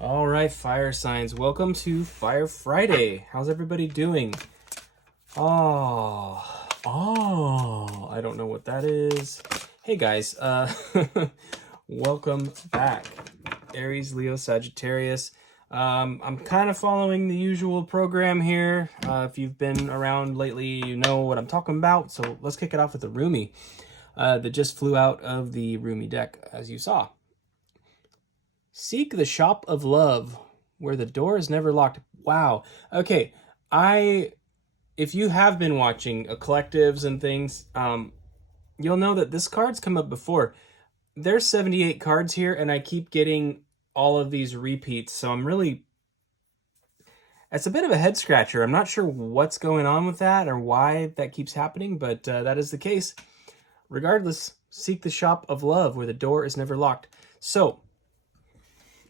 All right, fire signs. Welcome to Fire Friday. How's everybody doing? I don't know what that is. Hey guys, welcome back. Aries, Leo, Sagittarius. I'm kind of following the usual program here. If you've been around lately, you know what I'm talking about. So let's kick it off with the Rumi that just flew out of the Rumi deck, as you saw. Seek the shop of love, where the door is never locked. Wow. Okay, if you have been watching collectives and things, you'll know that this card's come up before. There's 78 cards here, and I keep getting all of these repeats, so it's a bit of a head scratcher. I'm not sure what's going on with that or why that keeps happening, but that is the case. Regardless, seek the shop of love, where the door is never locked. So,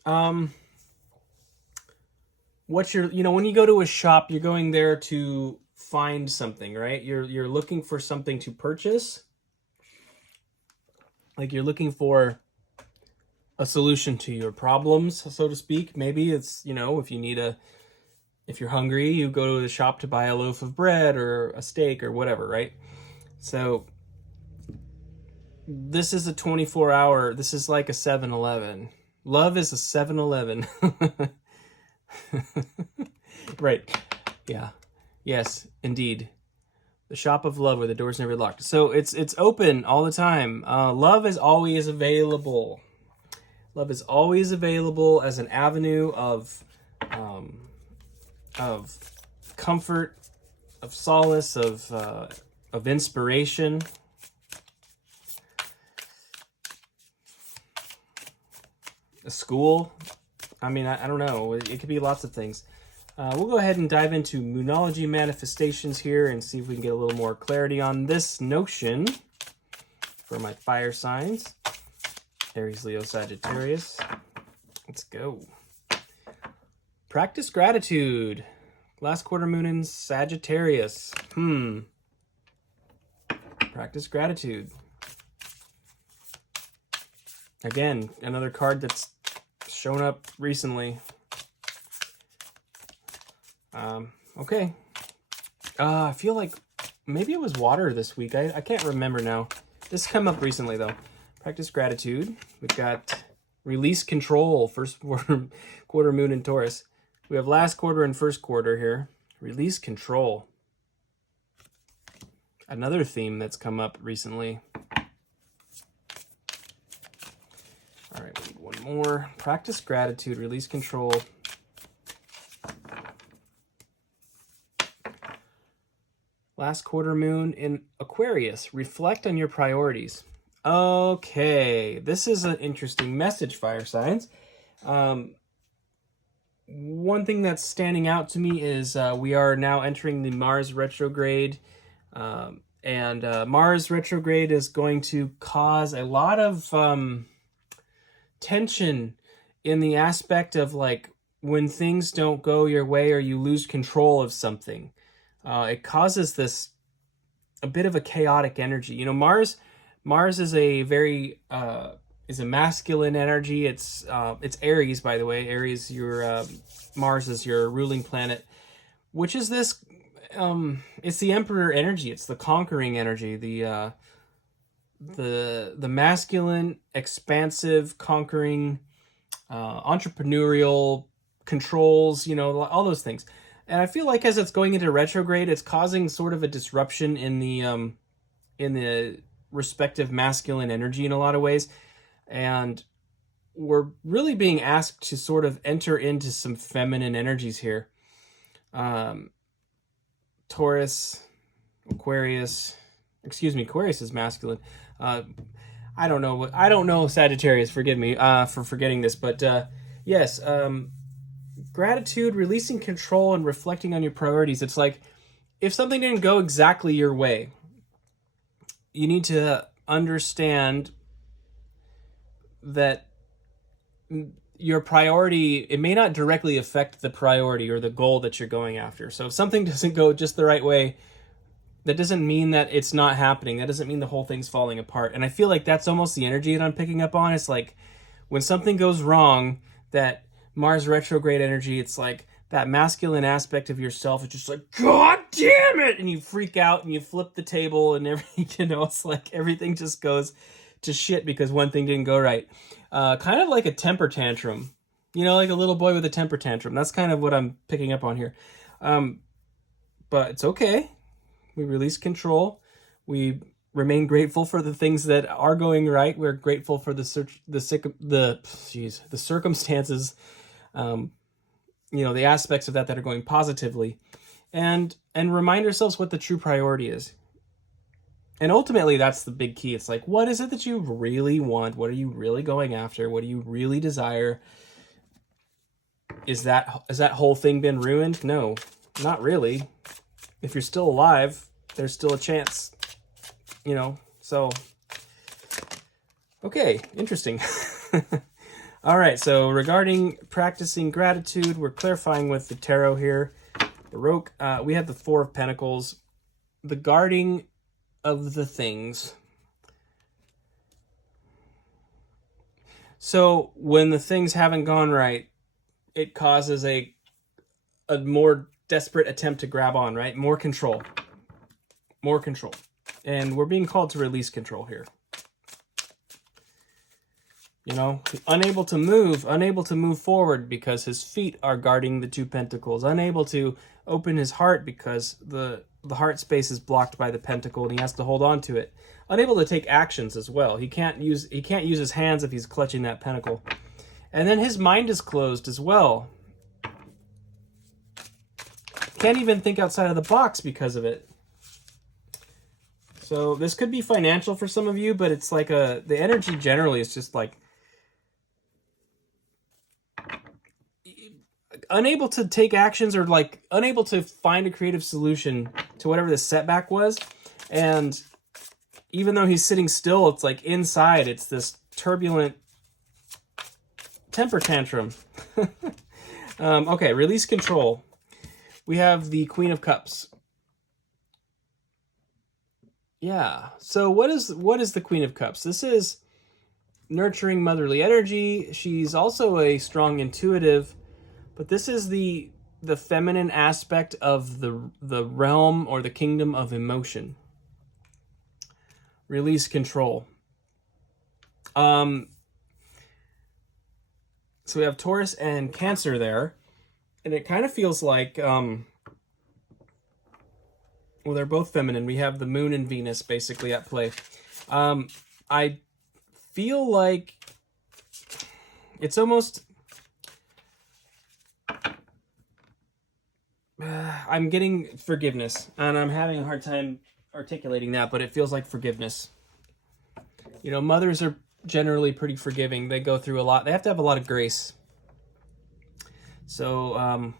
when you go to a shop, you're going there to find something, right? You're looking for something to purchase. Like you're looking for a solution to your problems, so to speak. Maybe it's, if you're hungry, you go to the shop to buy a loaf of bread or a steak or whatever, right? So this is a 24-hour, this is like a 7-Eleven. Love is a 7-Eleven. Right. Yeah. Yes, indeed. The shop of love, where the door's never locked. So it's open all the time. Love is always available. Love is always available as an avenue of comfort, of solace, of inspiration. A school. I mean, I don't know. It could be lots of things. We'll go ahead and dive into Moonology manifestations here and see if we can get a little more clarity on this notion for my fire signs. Aries, Leo, Sagittarius. Let's go. Practice gratitude. Last quarter moon in Sagittarius. Practice gratitude. Again, another card that's shown up recently. Okay. I feel like maybe it was water this week. I can't remember now. This came up recently, though. Practice gratitude. We've got release control, first quarter moon in Taurus. We have last quarter and first quarter here. Release control. Another theme that's come up recently. All right, we need one more. Practice gratitude, release control. Last quarter moon in Aquarius. Reflect on your priorities. Okay, this is an interesting message, fire signs. One thing that's standing out to me is we are now entering the Mars retrograde. And Mars retrograde is going to cause a lot of tension in the aspect of like when things don't go your way or you lose control of something. It causes a bit of a chaotic energy. Mars is a very is a masculine energy. It's Aries, by the way. Aries, Mars is your ruling planet, which is this. It's the Emperor energy. It's the conquering energy. The masculine, expansive, conquering, entrepreneurial, controls. All those things. And I feel like as it's going into retrograde, it's causing sort of a disruption in the respective masculine energy in a lot of ways. And we're really being asked to sort of enter into some feminine energies here. Taurus, Aquarius is masculine. I don't know Sagittarius, forgive me for forgetting this, but yes, gratitude, releasing control, and reflecting on your priorities. It's like if something didn't go exactly your way, you need to understand that your priority, it may not directly affect the priority or the goal that you're going after. So if something doesn't go just the right way, that doesn't mean that it's not happening. That doesn't mean the whole thing's falling apart. And I feel like that's almost the energy that I'm picking up on. It's like when something goes wrong, that Mars retrograde energy, it's like that masculine aspect of yourself is just like, God damn it! And you freak out and you flip the table and everything, it's like everything just goes to shit because one thing didn't go right. Kind of like a temper tantrum. Like a little boy with a temper tantrum. That's kind of what I'm picking up on here. But it's okay. We release control. We remain grateful for the things that are going right. We're grateful for the circumstances, the aspects of that are going positively, and remind ourselves what the true priority is. And ultimately, that's the big key. It's like, what is it that you really want? What are you really going after? What do you really desire? Has that whole thing been ruined? No, not really. If you're still alive, there's still a chance, so, okay, interesting. All right, so regarding practicing gratitude, we're clarifying with the tarot here. Baroque, we have the Four of Pentacles, the guarding of the things. So when the things haven't gone right, it causes a more desperate attempt to grab on, right? More control. And we're being called to release control here. Unable to move forward because his feet are guarding the Two Pentacles. Unable to open his heart because the heart space is blocked by the Pentacle and he has to hold on to it. Unable to take actions as well. He can't use his hands if he's clutching that Pentacle. And then his mind is closed as well. Can't even think outside of the box because of it. So this could be financial for some of you, but it's like the energy generally is just like unable to take actions or like unable to find a creative solution to whatever the setback was. And even though he's sitting still, it's like inside, it's this turbulent temper tantrum. Okay, release control. We have the Queen of Cups. Yeah. So what is the Queen of Cups? This is nurturing motherly energy. She's also a strong intuitive, but this is the feminine aspect of the realm or the kingdom of emotion. Release control. So we have Taurus and Cancer there, and it kind of feels like well, they're both feminine. We have the Moon and Venus basically at play. I feel like it's almost... I'm getting forgiveness, and I'm having a hard time articulating that, but it feels like forgiveness. Mothers are generally pretty forgiving. They go through a lot. They have to have a lot of grace. So,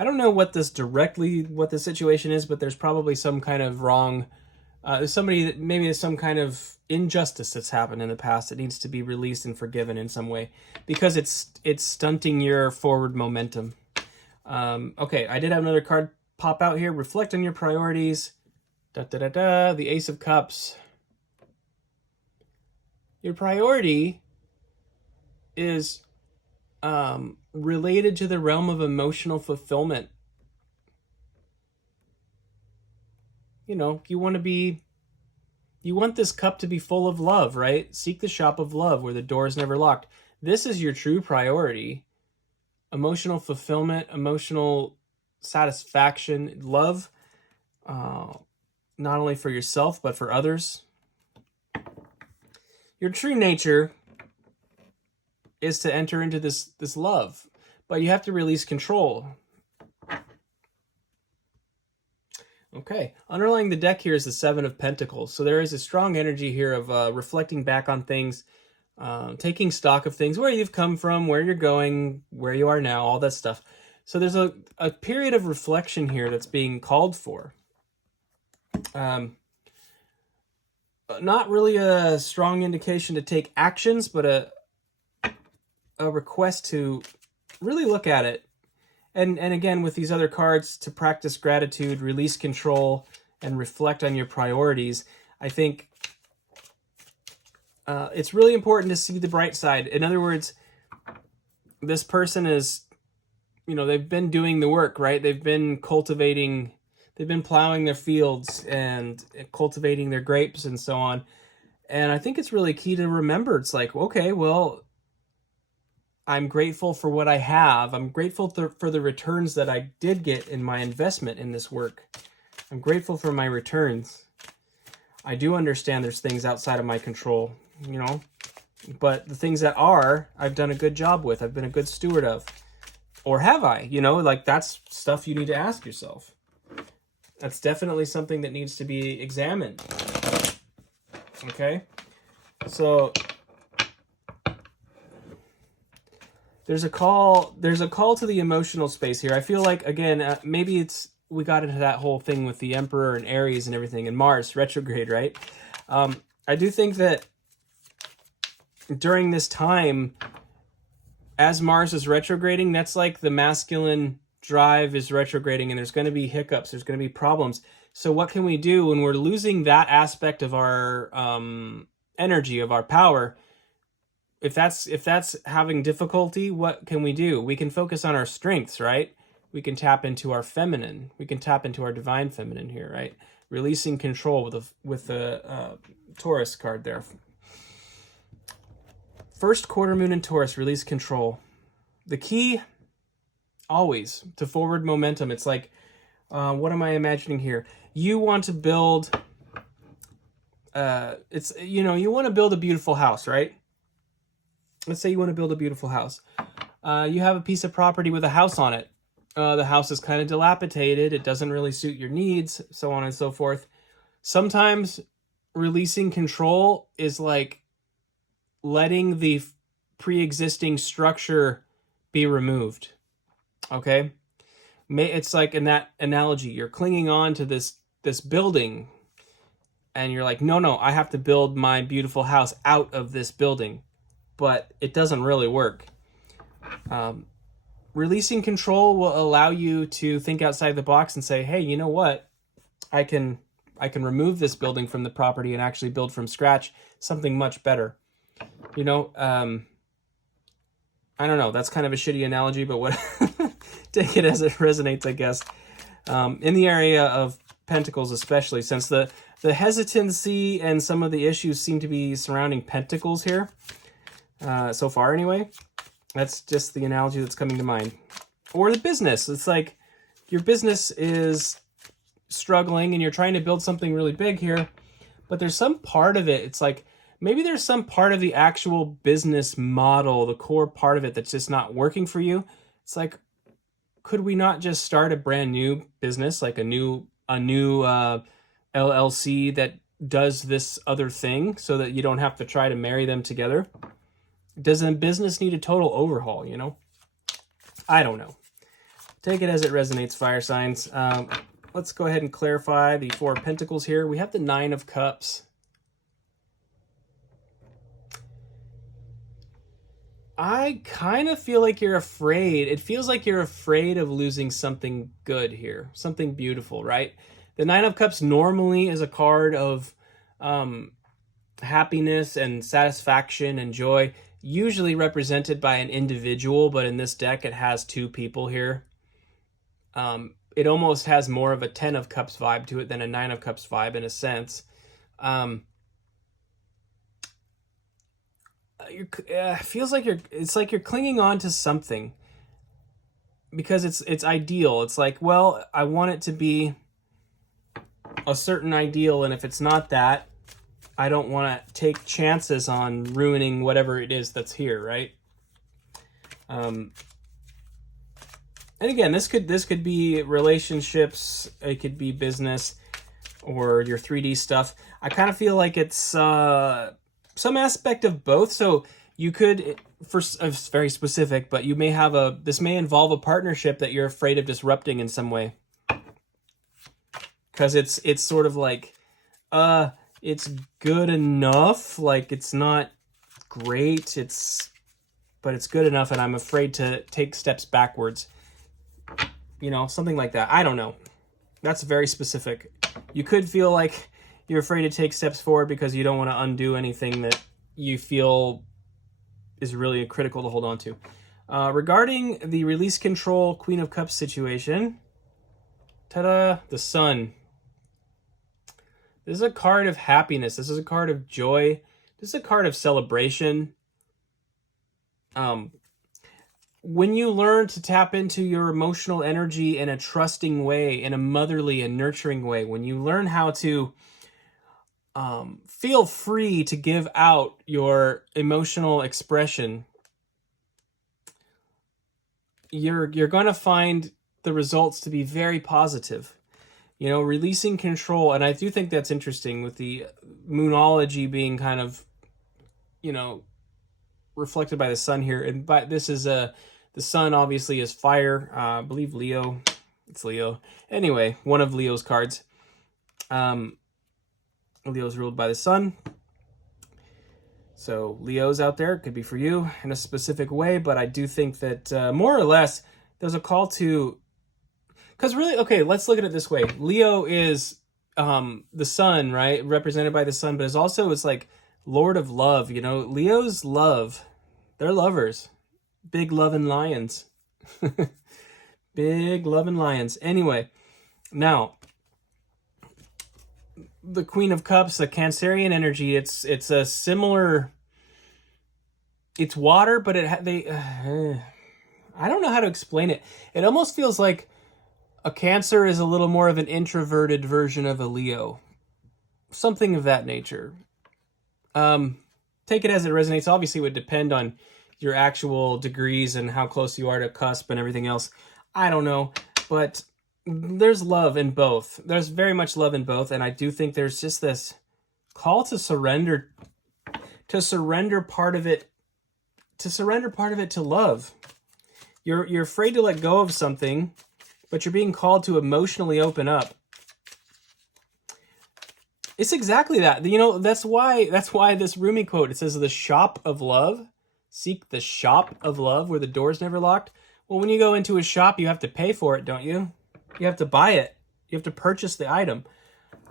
I don't know what the situation is, but there's probably some kind of wrong. There's somebody that maybe there's some kind of injustice that's happened in the past that needs to be released and forgiven in some way because it's stunting your forward momentum. Okay, I did have another card pop out here. Reflect on your priorities. The Ace of Cups. Your priority is related to the realm of emotional fulfillment. You want this cup to be full of love, right? Seek the shop of love where the door is never locked. This is your true priority. Emotional fulfillment, emotional satisfaction, love, not only for yourself, but for others. Your true nature is to enter into this love, but you have to release control. Okay, underlying the deck here is the Seven of Pentacles. So there is a strong energy here of reflecting back on things, taking stock of things, where you've come from, where you're going, where you are now, all that stuff. So there's a period of reflection here that's being called for. Not really a strong indication to take actions, but a request to really look at it. And again, with these other cards, to practice gratitude, release control, and reflect on your priorities. I think it's really important to see the bright side. In other words, this person is, they've been doing the work, right? They've been cultivating, they've been plowing their fields and cultivating their grapes and so on. And I think it's really key to remember. It's like, okay, well, I'm grateful for what I have. I'm grateful for the returns that I did get in my investment in this work. I'm grateful for my returns. I do understand there's things outside of my control, but the things that are, I've done a good job with. I've been a good steward of. Or have I? That's stuff you need to ask yourself. That's definitely something that needs to be examined. Okay? So there's a call to the emotional space here. I feel like, again, maybe we got into that whole thing with the Emperor and Aries and everything, and Mars retrograde, right? I do think that during this time, as Mars is retrograding, that's like the masculine drive is retrograding, and there's going to be hiccups, there's going to be problems. So what can we do when we're losing that aspect of our energy, of our power? If that's having difficulty, what can we do? We can focus on our strengths, right? We can tap into our feminine. We can tap into our divine feminine here, right? Releasing control with the Taurus card there. First quarter moon in Taurus, release control. The key, always, to forward momentum. It's like, what am I imagining here? You want to build, you want to build a beautiful house, right? Let's say you want to build a beautiful house. You have a piece of property with a house on it. The house is kind of dilapidated. It doesn't really suit your needs, so on and so forth. Sometimes releasing control is like letting the pre-existing structure be removed. Okay? It's like in that analogy, you're clinging on to this building, and you're like, no, I have to build my beautiful house out of this building. But it doesn't really work. Releasing control will allow you to think outside the box and say, hey, you know what? I can remove this building from the property and actually build from scratch something much better. I don't know. That's kind of a shitty analogy, but what take it as it resonates, I guess. In the area of Pentacles especially, since the hesitancy and some of the issues seem to be surrounding Pentacles here, so far anyway. That's just the analogy that's coming to mind. Or the business. It's like your business is struggling and you're trying to build something really big here, but there's some part of it, it's like maybe there's some part of the actual business model, the core part of it, that's just not working for you. It's like, could we not just start a brand new business, like a new LLC that does this other thing so that you don't have to try to marry them together? Does a business need a total overhaul, I don't know. Take it as it resonates, fire signs. Let's go ahead and clarify the Four of Pentacles here. We have the Nine of Cups. I kind of feel like you're afraid. It feels like you're afraid of losing something good here, something beautiful, right? The Nine of Cups normally is a card of happiness and satisfaction and joy, usually represented by an individual, but in this deck it has two people here. It almost has more of a 10 of Cups vibe to it than a 9 of Cups vibe in a sense. Feels like it's like you're clinging on to something because it's ideal. It's like, well, I want it to be a certain ideal, and if it's not that, I don't want to take chances on ruining whatever it is that's here, right? And again, this could be relationships, it could be business, or your 3D stuff. I kind of feel like it's some aspect of both. So you could, for very specific, but you may have this may involve a partnership that you're afraid of disrupting in some way, because it's sort of like, it's good enough, like it's not great, but it's good enough, and I'm afraid to take steps backwards. Something like that. I don't know. That's very specific. You could feel like you're afraid to take steps forward because you don't want to undo anything that you feel is really critical to hold on to. Regarding the release control Queen of Cups situation, ta-da, the Sun. This is a card of happiness. This is a card of joy. This is a card of celebration. When you learn to tap into your emotional energy in a trusting way, in a motherly and nurturing way, when you learn how to feel free to give out your emotional expression, you're going to find the results to be very positive. You know, releasing control, and I do think that's interesting with the moonology being kind of, you know, reflected by the sun here. And by this is the sun obviously is fire. I believe Leo. It's Leo. Anyway, one of Leo's cards. Leo's ruled by the sun. So Leo's out there. It could be for you in a specific way, but I do think that more or less there's a call to, because really, okay, let's look at it this way. Leo is the sun, right? Represented by the sun, but it's like Lord of Love, you know? Leo's love. They're lovers. Big loving lions. Big loving lions. Anyway, now, the Queen of Cups, the Cancerian energy, it's a similar, it's water, but I don't know how to explain it. It almost feels like a Cancer is a little more of an introverted version of a Leo. Something of that nature. Take it as it resonates. Obviously, it would depend on your actual degrees and how close you are to cusp and everything else. I don't know. But there's love in both. There's very much love in both. And I do think there's just this call to surrender part of it to love. You're afraid to let go of something, but you're being called to emotionally open up. It's exactly that. You know, that's why this Rumi quote, it says, the shop of love, seek the shop of love where the door's never locked. Well, when you go into a shop, you have to pay for it, don't you? You have to buy it. You have to purchase the item.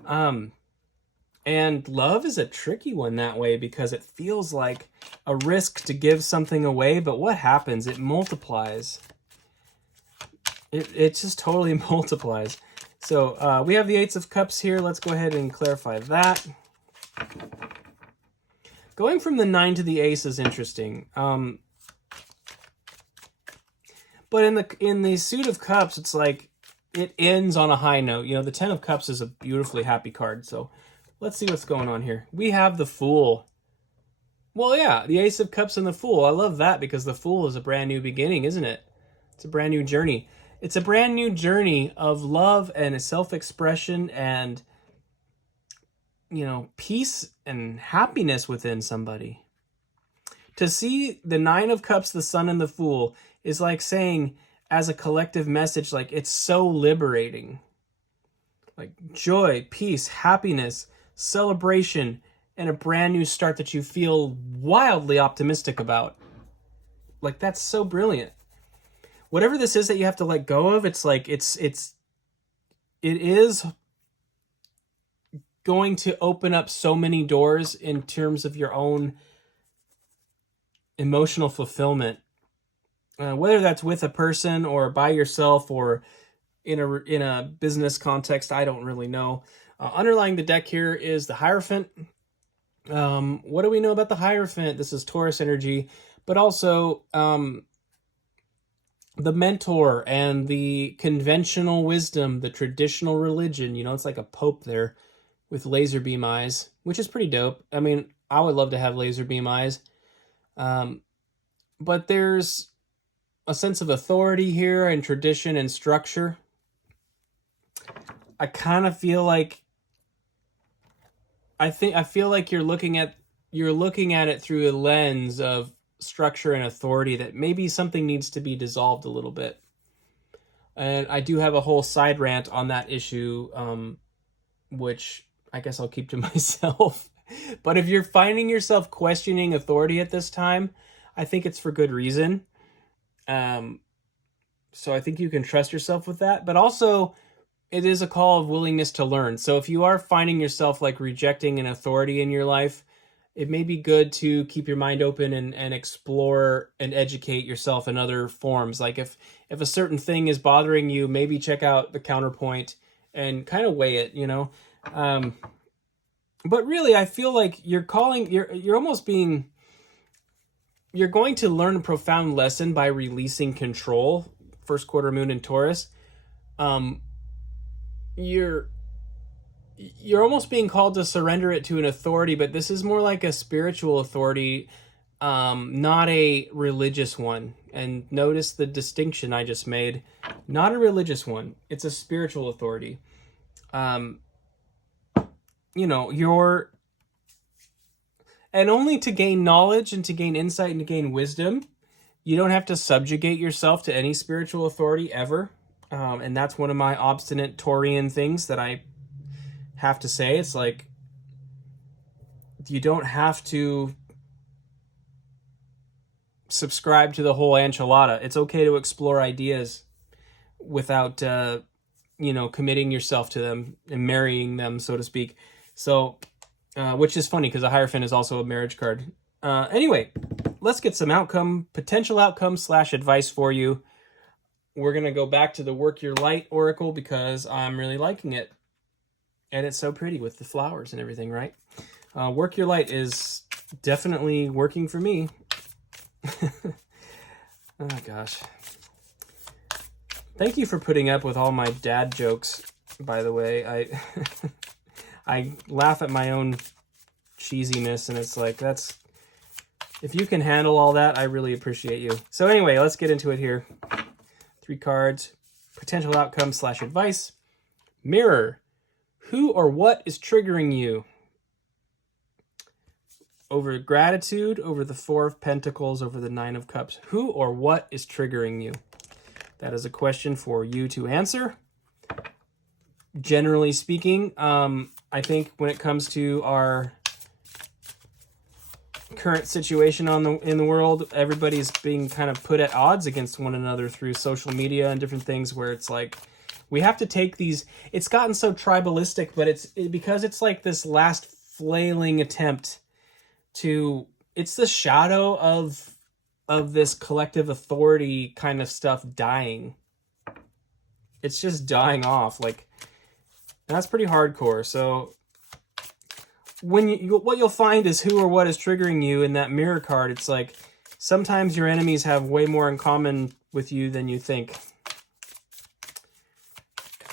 And love is a tricky one that way because it feels like a risk to give something away, but what happens? It multiplies. It just totally multiplies. So we have the Eights of Cups here. Let's go ahead and clarify that. Going from the 9 to the Ace is interesting. But in the Suit of Cups, it's like it ends on a high note. You know, the 10 of Cups is a beautifully happy card. So let's see what's going on here. We have the Fool. Well, yeah, the Ace of Cups and the Fool. I love that because the Fool is a brand new beginning, isn't it? It's a brand new journey. It's a brand new journey of love and self-expression and, you know, peace and happiness within somebody. To see the 9 of Cups, the Sun, and the Fool is like saying, as a collective message, like, it's so liberating. Like joy, peace, happiness, celebration, and a brand new start that you feel wildly optimistic about. Like, that's so brilliant. Whatever this is that you have to let go of, it's like it is going to open up so many doors in terms of your own emotional fulfillment. Whether that's with a person or by yourself or in a business context, I don't really know. Underlying the deck here is the Hierophant. What do we know about the Hierophant? This is Taurus energy, but also the mentor and the conventional wisdom, the traditional religion. You know, it's like a pope there with laser beam eyes, which is pretty dope. I mean, I would love to have laser beam eyes. But there's a sense of authority here and tradition and structure. I kind of feel like I feel like you're looking at it through a lens of structure and authority that maybe something needs to be dissolved a little bit. And I do have a whole side rant on that issue, which I guess I'll keep to myself. But if you're finding yourself questioning authority at this time, I think it's for good reason. So I think you can trust yourself with that. But also, it is a call of willingness to learn. So if you are finding yourself like rejecting an authority in your life, it may be good to keep your mind open and explore and educate yourself in other forms. Like if a certain thing is bothering you, maybe check out the counterpoint and kind of weigh it, but really, I feel like you're almost being, you're going to learn a profound lesson by releasing control. First quarter moon in Taurus. You're almost being called to surrender it to an authority, but this is more like a spiritual authority, not a religious one. And notice the distinction I just made. Not a religious one. It's a spiritual authority. And only to gain knowledge and to gain insight and to gain wisdom. You don't have to subjugate yourself to any spiritual authority ever. And that's one of my obstinate Taurian things that I have to say. It's like, you don't have to subscribe to the whole enchilada. It's okay to explore ideas without, committing yourself to them and marrying them, so to speak. So, which is funny because a Hierophant is also a marriage card. Anyway, let's get some potential outcome / advice for you. We're going to go back to the Work Your Light Oracle because I'm really liking it. And it's so pretty with the flowers and everything, right? Work Your Light is definitely working for me. Oh, gosh. Thank you for putting up with all my dad jokes, by the way. I laugh at my own cheesiness, and it's like, if you can handle all that, I really appreciate you. So anyway, let's get into it here. 3 cards, potential outcome / advice. Mirror, who or what is triggering you? Over gratitude, over the 4 of Pentacles, over the 9 of Cups. Who or what is triggering you? That is a question for you to answer. Generally speaking, I think when it comes to our current situation in the world, everybody's being kind of put at odds against one another through social media and different things, where it's like we have to take these. It's gotten so tribalistic, but because it's like this last flailing attempt to. It's the shadow of this collective authority kind of stuff dying. It's just dying off. Like, that's pretty hardcore. So what you'll find is who or what is triggering you in that mirror card. It's like sometimes your enemies have way more in common with you than you think.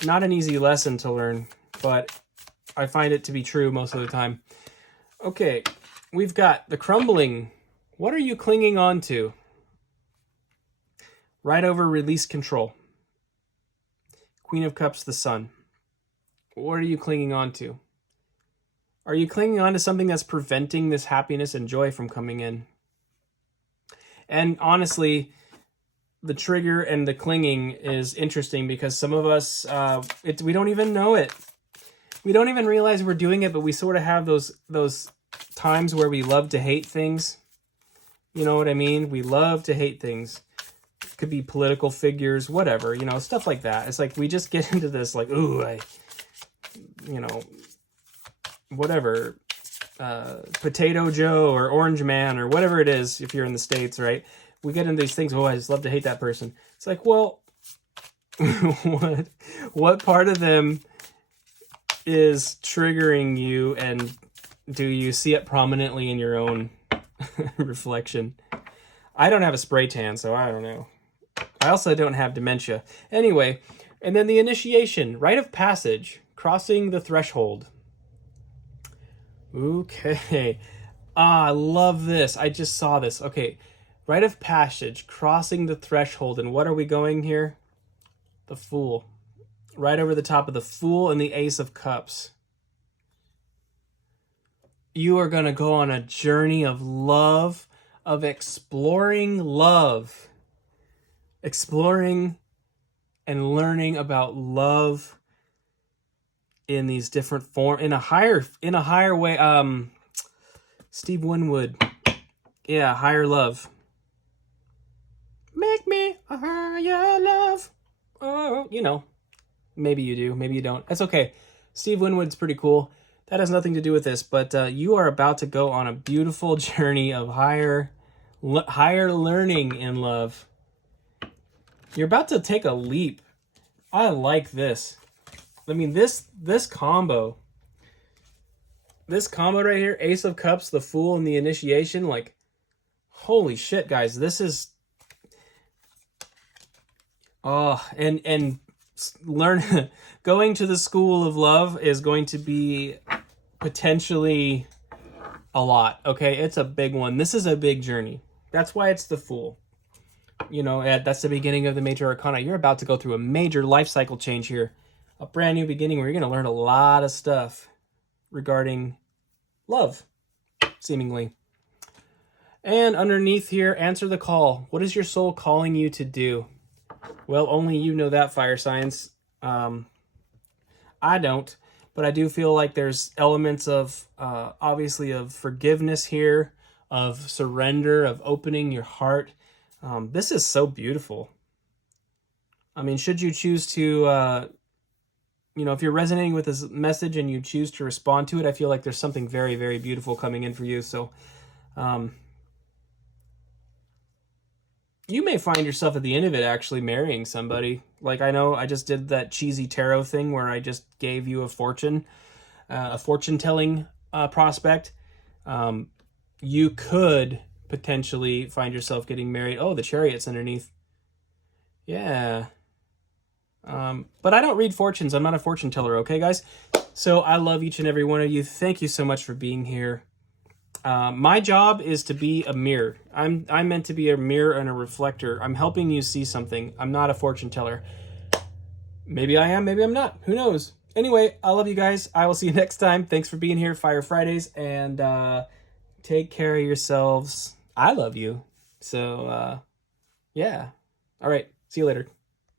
Not an easy lesson to learn, but I find it to be true most of the time. Okay, we've got the crumbling. What are you clinging on to? Right over release control. Queen of Cups, the Sun. What are you clinging on to? Are you clinging on to something that's preventing this happiness and joy from coming in? And honestly, the trigger and the clinging is interesting because some of us, we don't even know it. We don't even realize we're doing it, but we sort of have those times where we love to hate things. You know what I mean? We love to hate things. It could be political figures, whatever, stuff like that. It's like we just get into this like, ooh, whatever, Potato Joe or Orange Man or whatever it is, if you're in the States, right? We get into these things, I just love to hate that person. It's like, well, what part of them is triggering you, and do you see it prominently in your own reflection? I don't have a spray tan, so I don't know. I also don't have dementia. Anyway, and then the initiation, rite of passage, crossing the threshold. Okay. I love this. I just saw this. Okay. Rite of passage, crossing the threshold. And what are we going here? The Fool. Right over the top of the Fool and the Ace of Cups. You are going to go on a journey of love, of exploring love. Exploring and learning about love in these different forms, in a higher way. Steve Winwood, yeah, higher love. Make me a higher love. Oh, maybe you do, maybe you don't. That's okay. Steve Winwood's pretty cool. that has nothing to do with this, but you are about to go on a beautiful journey of higher learning in love. You're about to take a leap. I like this. I mean, this combo. This combo right here, Ace of Cups, the Fool, and the Initiation, like, holy shit, guys. This is... Oh, and learn... Going to the school of love is going to be potentially a lot, okay? It's a big one. This is a big journey. That's why it's the Fool. You know, that's the beginning of the Major Arcana. You're about to go through a major life cycle change here. A brand new beginning where you're going to learn a lot of stuff regarding love, seemingly. And underneath here, answer the call. What is your soul calling you to do? Well, only you know that, fire signs. I don't, but I do feel like there's elements of, obviously, of forgiveness here, of surrender, of opening your heart. This is so beautiful. I mean, should you choose to, you know, if you're resonating with this message and you choose to respond to it, I feel like there's something very, very beautiful coming in for you. So, you may find yourself at the end of it actually marrying somebody. Like, I know I just did that cheesy tarot thing where I just gave you a fortune-telling prospect. You could potentially find yourself getting married. Oh, the Chariot's underneath. Yeah. But I don't read fortunes. I'm not a fortune teller, okay, guys? So I love each and every one of you. Thank you so much for being here. My job is to be a mirror. I'm meant to be a mirror and a reflector. I'm helping you see something. I'm not a fortune teller. Maybe I am, maybe I'm not. Who knows? Anyway, I love you guys. I will see you next time. Thanks for being here, Fire Fridays, and take care of yourselves. I love you. So, yeah. All right. See you later.